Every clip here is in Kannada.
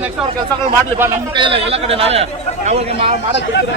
ಕೆಲಸಗಳು ಮಾಡ್ಲಿ ಬಾ ನಮ್ಮ ಕೈಯಲ್ಲ ಎಲ್ಲ ಕಡೆ ನಾವೇ ಯಾವಾಗ ಮಾಡಕ್ ಬಿಡ್ತೀರ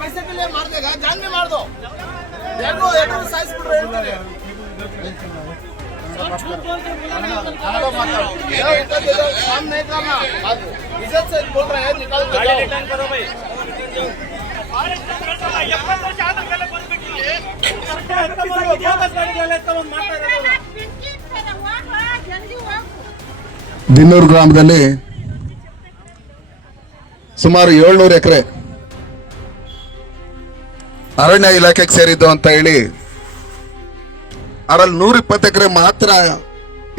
ಪೈಸೆ ಮಾಡ್ದಾಗ ಜಾನ್ಮೆ ಮಾಡ್ದು ಎರಡು ಎರಡು ಸಾಯಿಸ್ಬಿಟ್ರೆ ಹೇಳ್ತಾರೆ कन्नड़ माताओ ये इधर इधर सामने का ना आज इज्जत से बोल रहे हैं निकाल के जाओ ದಿನ್ನೂರು ಗ್ರಾಮದಲ್ಲಿ ಸುಮಾರು ಏಳ್ನೂರು ಎಕರೆ ಅರಣ್ಯ ಇಲಾಖೆಗೆ ಸೇರಿದ್ದು ಅಂತ ಹೇಳಿ ಅದರಲ್ಲಿ ನೂರ ಇಪ್ಪತ್ತು ಎಕರೆ ಮಾತ್ರ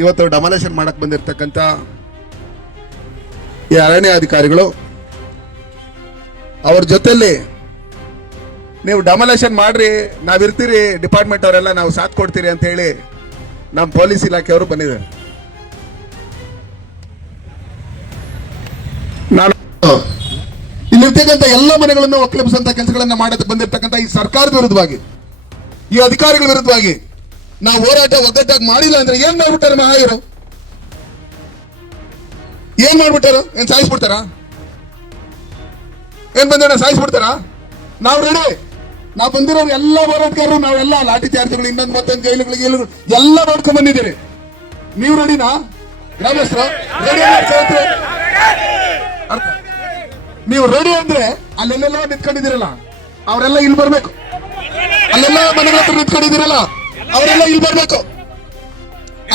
ಇವತ್ತು ಡಮಾಲೇಷನ್ ಮಾಡಕ್ ಬಂದಿರತಕ್ಕಂತ ಈ ಅರಣ್ಯ ಅಧಿಕಾರಿಗಳು. ಅವ್ರ ಜೊತೆಯಲ್ಲಿ ನೀವು ಡಮಲೇಷನ್ ಮಾಡ್ರಿ, ನಾವಿರ್ತೀರಿ ಡಿಪಾರ್ಟ್ಮೆಂಟ್ ಅವರೆಲ್ಲ ನಾವು ಸಾಥ್ ಕೊಡ್ತೀರಿ ಅಂತ ಹೇಳಿ ನಮ್ಮ ಪೊಲೀಸ್ ಇಲಾಖೆಯವರು ಬಂದಿದ್ದಾರೆ. ನಾನು ಇಲ್ಲಿರ್ತಕ್ಕಂಥ ಎಲ್ಲ ಮನೆಗಳನ್ನು ಒಕ್ಕಲಿಪಿಸುವಂತ ಕೆಲಸಗಳನ್ನ ಮಾಡಕ್ಕೆ ಬಂದಿರತಕ್ಕಂಥ ಸರ್ಕಾರದ ವಿರುದ್ಧವಾಗಿ, ಈ ಅಧಿಕಾರಿಗಳ ವಿರುದ್ಧವಾಗಿ ನಾವು ಹೋರಾಟ ಒಗ್ಗಟ್ಟಾಗಿ ಮಾಡಿಲ್ಲ ಅಂದ್ರೆ ಏನ್ ಮಾಡ್ಬಿಟ್ಟಾರ ಮಹಾಯರು ಏನ್ ಮಾಡ್ಬಿಟ್ಟಾರ? ಏನ್ ಸಾಯಿಸ್ಬಿಡ್ತಾರ? ಏನ್ ಬಂದ ಸಾಯಿಸ್ಬಿಡ್ತಾರ? ನಾವು ರೆಡಿ ನಾವು ಬಂದಿರೋ ಎಲ್ಲ ಹೋರಾಟಗಾರರು ನಾವೆಲ್ಲ ಲಾಠಿ ಚಾರ್ಜ್ಗಳು, ಇನ್ನೊಂದು ಮತ್ತೊಂದು ಜೈಲುಗಳಿಗೆ ಎಲ್ಲ ನೋಡ್ಕೊಂಡ್ ಬಂದಿದ್ದೀರಿ. ನೀವು ರೆಡಿನಾ ಗ್ರಾಮಸ್ಥರು ನೀವು ರೆಡಿ ಅಂದ್ರೆ ಅಲ್ಲೆಲ್ಲೆಲ್ಲ ನಿಂತ್ಕೊಂಡಿದ್ದೀರಲ್ಲ. ಅವರೆಲ್ಲ ಇಲ್ಲಿ ಬರ್ಬೇಕು. ಅಲ್ಲೆಲ್ಲ ಮನೆಗಳ ಹತ್ರ ನಿಂತ್ಕೊಂಡಿದ್ದೀರಲ್ಲ, ಅವರೆಲ್ಲ ಇಲ್ಲಿ ಬರ್ಬೇಕು.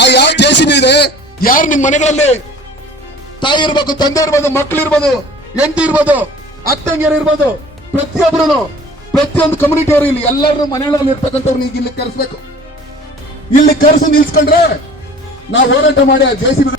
ಆ ಯಾವ ಜೇಸಿಬಿ ಇದೆ, ಯಾರು ನಿಮ್ ಮನೆಗಳಲ್ಲಿ ತಾಯಿ ಇರ್ಬೇಕು ತಂದೆ ಇರ್ಬೋದು, ಮಕ್ಳು ಇರ್ಬೋದು, ಹೆಂಡತಿ ಇರ್ಬೋದು ಅತ್ತಂಗಿಯರು ಇರ್ಬೋದು ಪ್ರತಿಯೊಬ್ಬರು ಪ್ರತಿಯೊಂದು ಕಮ್ಯುನಿಟಿ ಅವರು ಇಲ್ಲಿ ಎಲ್ಲರೂ ಮನೆಗಳಲ್ಲಿ ಇರ್ತಕ್ಕಂಥವ್ರು ಈಗ ಇಲ್ಲಿ ಕರೆಸ್ಬೇಕು. ಇಲ್ಲಿ ಕರೆಸಿ ನಿಲ್ಸ್ಕೊಂಡ್ರೆ ನಾವು ಹೋರಾಟ ಮಾಡಿ ಆ ಜೆಸಿಬಿ